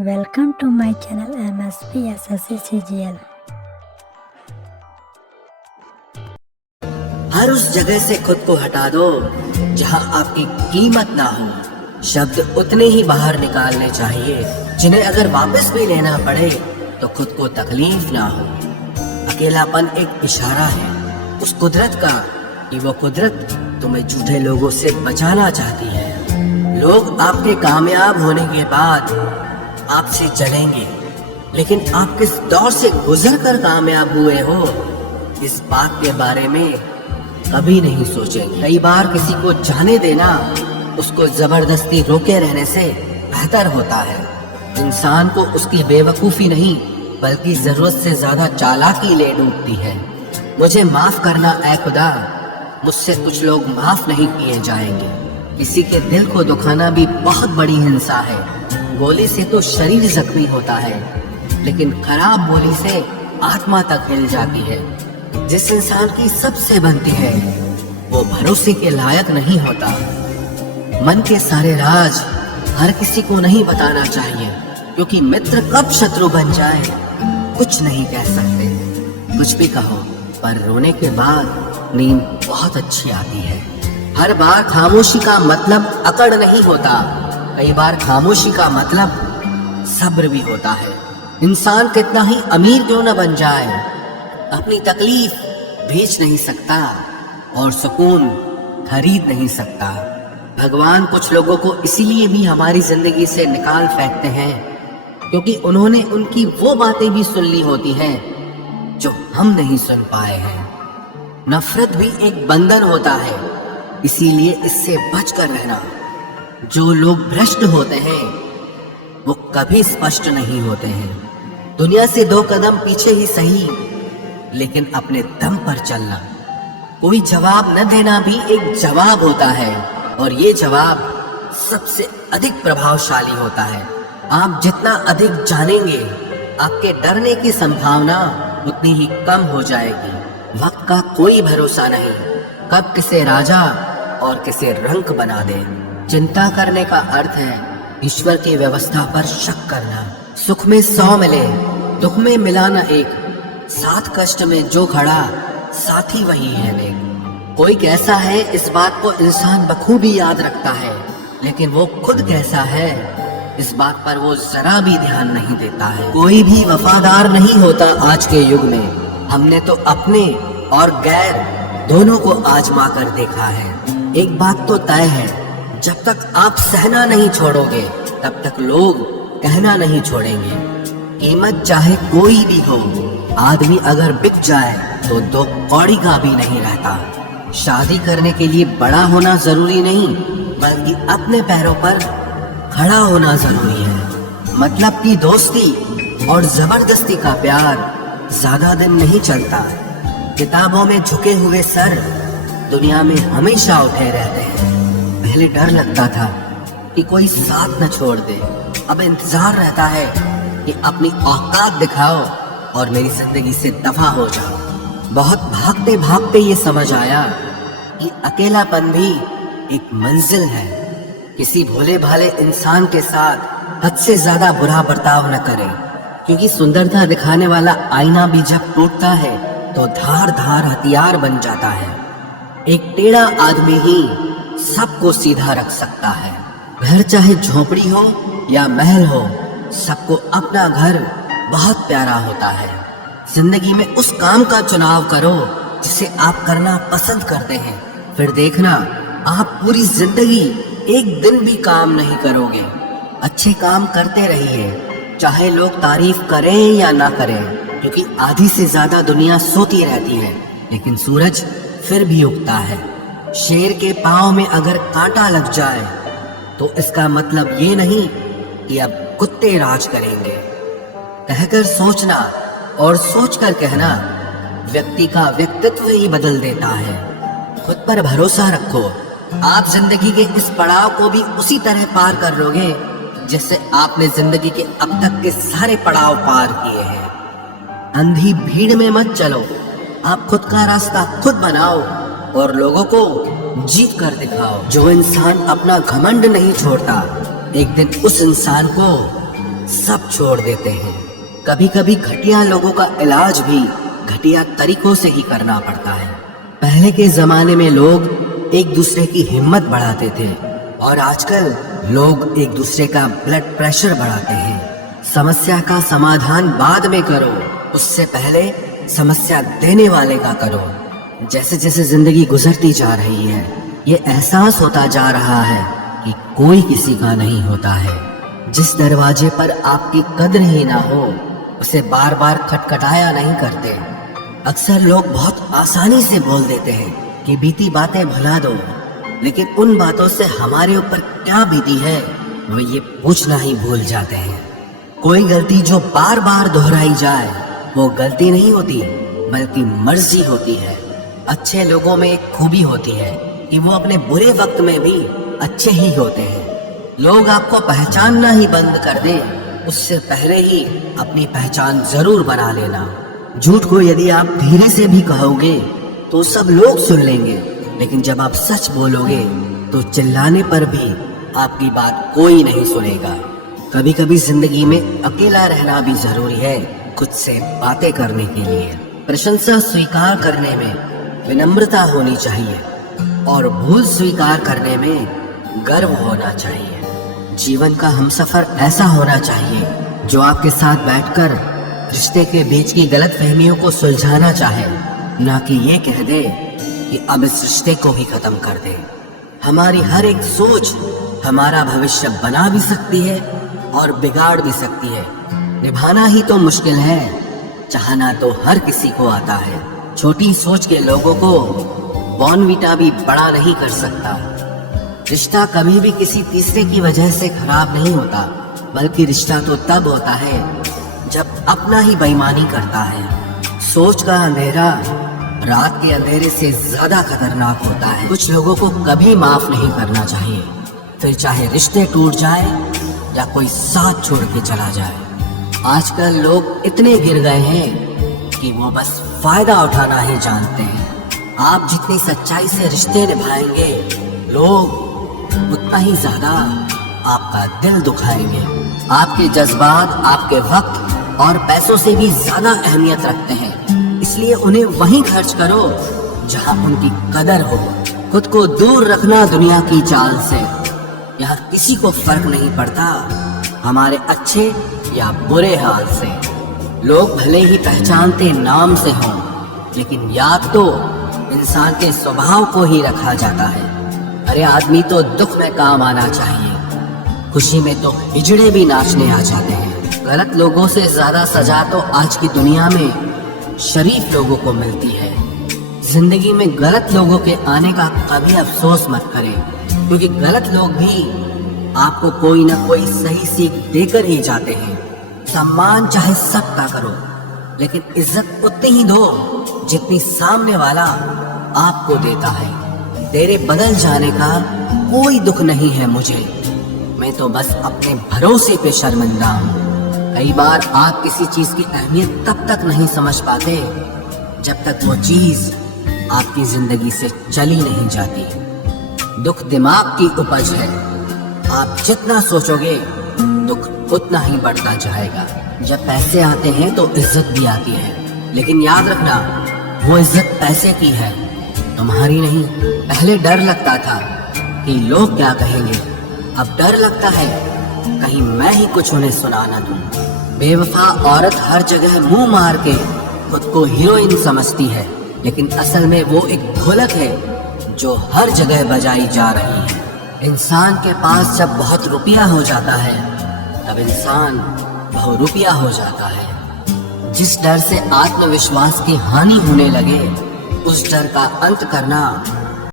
Welcome to my channel MSP SSCGL. हर उस जगह से खुद को हटा दो जहां आपकी कीमत ना हो। शब्द उतने ही बाहर निकालने चाहिए जिन्हें अगर वापस भी लेना पड़े तो खुद को तकलीफ ना हो। अकेलापन एक इशारा है उस कुदरत का कि वो कुदरत तुम्हें झूठे लोगों से बचाना चाहती है। लोग आपके कामयाब होने के बाद आपसे जलेंगे, लेकिन आप किस दौर से गुजर कर कामयाब हुए हो इस बात के बारे में कभी नहीं सोचेंगे। कई बार किसी को जाने देना उसको जबरदस्ती रोके रहने से बेहतर होता है। इंसान को उसकी बेवकूफी नहीं बल्कि जरूरत से ज्यादा चालाकी ले डूबती है। मुझे माफ करना ऐ खुदा, मुझसे कुछ लोग माफ नहीं किए जाएंगे। किसी के दिल को दुखाना भी बहुत बड़ी हिंसा है। गोली से तो शरीर जख्मी होता है, लेकिन खराब बोली से आत्मा तक हिल जाती है। जिस इंसान की सबसे बनती है वो भरोसे के लायक नहीं होता। मन के सारे राज हर किसी को नहीं बताना चाहिए, क्योंकि मित्र कब शत्रु बन जाए कुछ नहीं कह सकते। कुछ भी कहो, पर रोने के बाद नींद बहुत अच्छी आती है। हर बार खामोशी का मतलब अकड़ नहीं होता, कई बार खामोशी का मतलब सब्र भी होता है। इंसान कितना ही अमीर क्यों न बन जाए, अपनी तकलीफ बेच नहीं सकता और सुकून खरीद नहीं सकता। भगवान कुछ लोगों को इसीलिए भी हमारी जिंदगी से निकाल फेंकते हैं क्योंकि उन्होंने उनकी वो बातें भी सुन ली होती हैं जो हम नहीं सुन पाए हैं। नफरत भी एक बंधन होता है, इसीलिए इससे बचकर रहना। जो लोग भ्रष्ट होते हैं वो कभी स्पष्ट नहीं होते हैं। दुनिया से 2 कदम पीछे ही सही, लेकिन अपने दम पर चलना। कोई जवाब न देना भी एक जवाब होता है, और ये जवाब सबसे अधिक प्रभावशाली होता है। आप जितना अधिक जानेंगे आपके डरने की संभावना उतनी ही कम हो जाएगी। वक्त का कोई भरोसा नहीं, कब किसे राजा और किसे रंक बना दे। चिंता करने का अर्थ है ईश्वर की व्यवस्था पर शक करना। सुख में 100 मिले, दुख में मिला न एक। साथ कष्ट में जो खड़ा साथी वही है नेक। कोई कैसा है इस बात को इंसान बखूबी याद रखता है, लेकिन वो खुद कैसा है इस बात पर वो जरा भी ध्यान नहीं देता है। कोई भी वफादार नहीं होता आज के युग में। हमने तो अपने और गैर दोनों को आजमा कर देखा है। एक बात तो तय है, जब तक आप सहना नहीं छोड़ोगे तब तक लोग कहना नहीं छोड़ेंगे। कीमत चाहे कोई भी हो, आदमी अगर बिक जाए तो 2 कौड़ी का भी नहीं रहता। शादी करने के लिए बड़ा होना जरूरी नहीं, बल्कि अपने पैरों पर खड़ा होना जरूरी है। मतलब की दोस्ती और जबरदस्ती का प्यार ज्यादा दिन नहीं चलता। किताबों में झुके हुए सर दुनिया में हमेशा उठे रहते हैं। पहले डर लगता था कि कोई साथ न छोड़ दे, अब इंतजार रहता है कि अपनी औकात दिखाओ और मेरी जिंदगी से दफा हो जाओ। बहुत भागते भागते ये समझ आया कि अकेलापन भी एक मंजिल है। किसी भोले भाले इंसान के साथ हद से ज्यादा बुरा बर्ताव न करें, क्योंकि सुंदरता दिखाने वाला आईना भी जब टूटता है तो धार धार हथियार बन जाता है। एक टेढ़ा आदमी ही सबको सीधा रख सकता है। घर चाहे झोपड़ी हो या महल हो, सबको अपना घर बहुत प्यारा होता है। जिंदगी में उस काम का चुनाव करो जिसे आप करना पसंद करते हैं, फिर देखना आप पूरी जिंदगी एक दिन भी काम नहीं करोगे। अच्छे काम करते रहिए, चाहे लोग तारीफ करें या ना करें, क्योंकि आधी से ज्यादा दुनिया सोती रहती है, लेकिन सूरज फिर भी उगता है। शेर के पांव में अगर कांटा लग जाए तो इसका मतलब ये नहीं कि अब कुत्ते राज करेंगे। कहकर सोचना और सोचकर कहना व्यक्ति का व्यक्तित्व ही बदल देता है। खुद पर भरोसा रखो, आप जिंदगी के इस पड़ाव को भी उसी तरह पार कर लोगे जैसे आपने जिंदगी के अब तक के सारे पड़ाव पार किए हैं। अंधी भीड़ में मत चलो, आप खुद का रास्ता खुद बनाओ और लोगों को जीत कर दिखाओ। जो इंसान अपना घमंड नहीं छोड़ता, एक दिन उस इंसान को सब छोड़ देते हैं। कभी कभी घटिया लोगों का इलाज भी घटिया तरीकों से ही करना पड़ता है। पहले के जमाने में लोग एक दूसरे की हिम्मत बढ़ाते थे और आजकल लोग एक दूसरे का ब्लड प्रेशर बढ़ाते हैं। समस्या का समाधान बाद में करो, उससे पहले समस्या देने वाले का करो। जैसे जैसे जिंदगी गुजरती जा रही है, ये एहसास होता जा रहा है कि कोई किसी का नहीं होता है। जिस दरवाजे पर आपकी कद्र ही ना हो, उसे बार बार खटखटाया नहीं करते। अक्सर लोग बहुत आसानी से बोल देते हैं कि बीती बातें भुला दो, लेकिन उन बातों से हमारे ऊपर क्या बीती है वो ये पूछना ही भूल जाते हैं। कोई गलती जो बार बार दोहराई जाए वो गलती नहीं होती, बल्कि मर्जी होती है। अच्छे लोगों में एक खूबी होती है कि वो अपने बुरे वक्त में भी अच्छे ही होते हैं। लोग आपको पहचानना ही बंद कर दे, उससे पहले ही अपनी पहचान जरूर बना लेना। झूठ को यदि आप धीरे से भी कहोगे तो सब लोग सुन लेंगे, लेकिन जब आप सच बोलोगे तो चिल्लाने पर भी आपकी बात कोई नहीं सुनेगा। कभी कभी जिंदगी में अकेला रहना भी जरूरी है, खुद से बातें करने के लिए। प्रशंसा स्वीकार करने में विनम्रता होनी चाहिए और भूल स्वीकार करने में गर्व होना चाहिए। जीवन का हमसफर ऐसा होना चाहिए जो आपके साथ बैठकर रिश्ते के बीच की गलतफहमियों को सुलझाना चाहे, ना कि ये कह दे कि अब इस रिश्ते को ही खत्म कर दे। हमारी हर एक सोच हमारा भविष्य बना भी सकती है और बिगाड़ भी सकती है। निभाना ही तो मुश्किल है, चाहना तो हर किसी को आता है। छोटी सोच के लोगों को बॉर्नवीटा भी बड़ा नहीं कर सकता। रिश्ता कभी भी किसी तीसरे की वजह से खराब नहीं होता, बल्कि रिश्ता तो तब होता है जब अपना ही बेईमानी करता है। सोच का अंधेरा रात के अंधेरे से ज्यादा खतरनाक होता है। कुछ लोगों को कभी माफ नहीं करना चाहिए, फिर चाहे रिश्ते टूट जाए या कोई साथ छोड़ के चला जाए। आजकल लोग इतने गिर गए हैं कि वो बस फायदा उठाना ही जानते हैं। आप जितनी सच्चाई से रिश्ते निभाएंगे, लोग उतना ही ज्यादा आपका दिल दुखाएंगे। आपके जज्बात आपके वक्त और पैसों से भी ज्यादा अहमियत रखते हैं, इसलिए उन्हें वहीं खर्च करो जहां उनकी कदर हो। खुद को दूर रखना दुनिया की चाल से। यहाँ किसी को फर्क नहीं पड़ता हमारे अच्छे या बुरे हाल से। लोग भले ही पहचानते नाम से हों, लेकिन याद तो इंसान के स्वभाव को ही रखा जाता है। अरे आदमी तो दुख में काम आना चाहिए, खुशी में तो हिजड़े भी नाचने आ जाते हैं। गलत लोगों से ज्यादा सजा तो आज की दुनिया में शरीफ लोगों को मिलती है। जिंदगी में गलत लोगों के आने का कभी अफसोस मत करें, क्योंकि गलत लोग भी आपको कोई ना कोई सही सीख देकर ही जाते हैं। सम्मान चाहे सबका करो, लेकिन इज्जत उतनी ही दो जितनी सामने वाला आपको देता है। तेरे बदल जाने का कोई दुख नहीं है मुझे, मैं तो बस अपने भरोसे पे शर्मिंदा हूँ। कई बार आप किसी चीज की अहमियत तब तक नहीं समझ पाते जब तक वो चीज आपकी जिंदगी से चली नहीं जाती। दुख दिमाग की उपज है, आप जितना सोचोगे दुख उतना ही बढ़ता जाएगा। जब पैसे आते हैं तो इज्जत भी आती है, लेकिन याद रखना वो इज्जत पैसे की है, तुम्हारी नहीं। पहले डर लगता था कि लोग क्या कहेंगे, अब डर लगता है कहीं मैं ही कुछ उन्हें सुना न दूं। बेवफा औरत हर जगह मुंह मार के खुद को हीरोइन समझती है, लेकिन असल में वो एक ढोलक है जो हर जगह बजाई जा रही है। इंसान के पास जब बहुत रुपया हो जाता है तब इंसान बहुरुपया हो जाता है। जिस डर से आत्मविश्वास की हानि होने लगे, उस डर का अंत करना